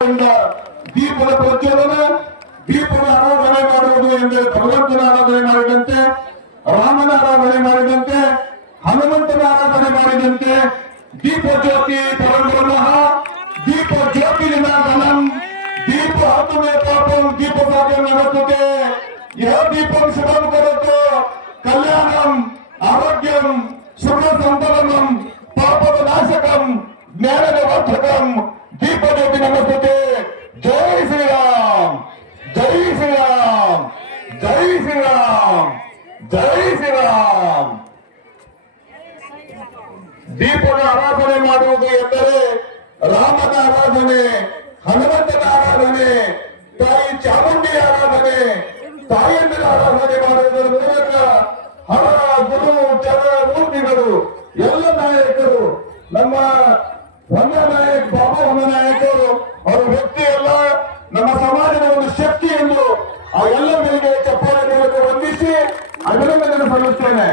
ದೀಪದ ಪ್ರಜ್ವಲನ, ದೀಪದ ಆರಾಧನೆ ಮಾಡುವುದು ಎಂದರೆ ಭಗವಂತನ ಆರಾಧನೆ ಮಾಡಿದಂತೆ, ರಾಮನ ಆರಾಧನೆ ಮಾಡಿದಂತೆ, ಹನುಮಂತನ ಆರಾಧನೆ ಮಾಡಿದಂತೆ. ದೀಪ ಜ್ಯೋತಿ ಪರಂಬ್ರಹ್ಮ, ದೀಪ ಜ್ಯೋತಿ ನಿನಾದನಂ, ದೀಪ ಹತುಮೇ ಪಾಪಂ ದೀಪ ಸಾಧನ ನಮಸ್ತುತೆ. ಯಹ ದೀಪಂ ಶುಭಂ ಕರೋತು ಕಲ್ಯಾಣಂ ಆರೋಗ್ಯಂ ಸುಖ ಸಂಪದಂ ಪಾಪದ ನಾಶಕಂ ಜ್ಞಾನದ ವರ್ಧಕಂ ದೀಪ ಜ್ಯೋತಿ ನಮಸ್ತುತೆ. ಜೈ ಶ್ರೀರಾಮ್, ಜೈ ಶ್ರೀರಾಮ್, ಜೈ ಶ್ರೀರಾಮ್, ಜೈ ಶ್ರೀರಾಮ್. ದೀಪದ ಆರಾಧನೆ ಮಾಡುವುದು ಎಂದರೆ ರಾಮನ ಆರಾಧನೆ, ಹನುಮಂತನ ಆರಾಧನೆ, ತಾಯಿ ಚಾಮುಂಡಿ ಆರಾಧನೆ, ತಾಯಂದಿರ ಆರಾಧನೆ ಮಾಡುವುದರ ಮೂಲಕ ಹರ ಗುರು ಚರ ಮೂರ್ತಿಗಳು ಎಲ್ಲ ನಾಯಕರು, ನಮ್ಮ ಹೊನ್ನ ನಾಯಕ್ ಬಾಬಾ ಹೊನ್ನ ನಾಯಕರು ಅವರ ವ್ಯಕ್ತಿ ಎಲ್ಲ ನಮ್ಮ ಸಮಾಜದ ಒಂದು ಶಕ್ತಿ ಎಂದು ಆ ಎಲ್ಲ ಮೇಲೆ ಚಪ್ಪಾಳೆ ಮೂಲಕ ವಂದಿಸಿ ಅಭಿನಂದನೆ ಸಲ್ಲಿಸುತ್ತೇನೆ.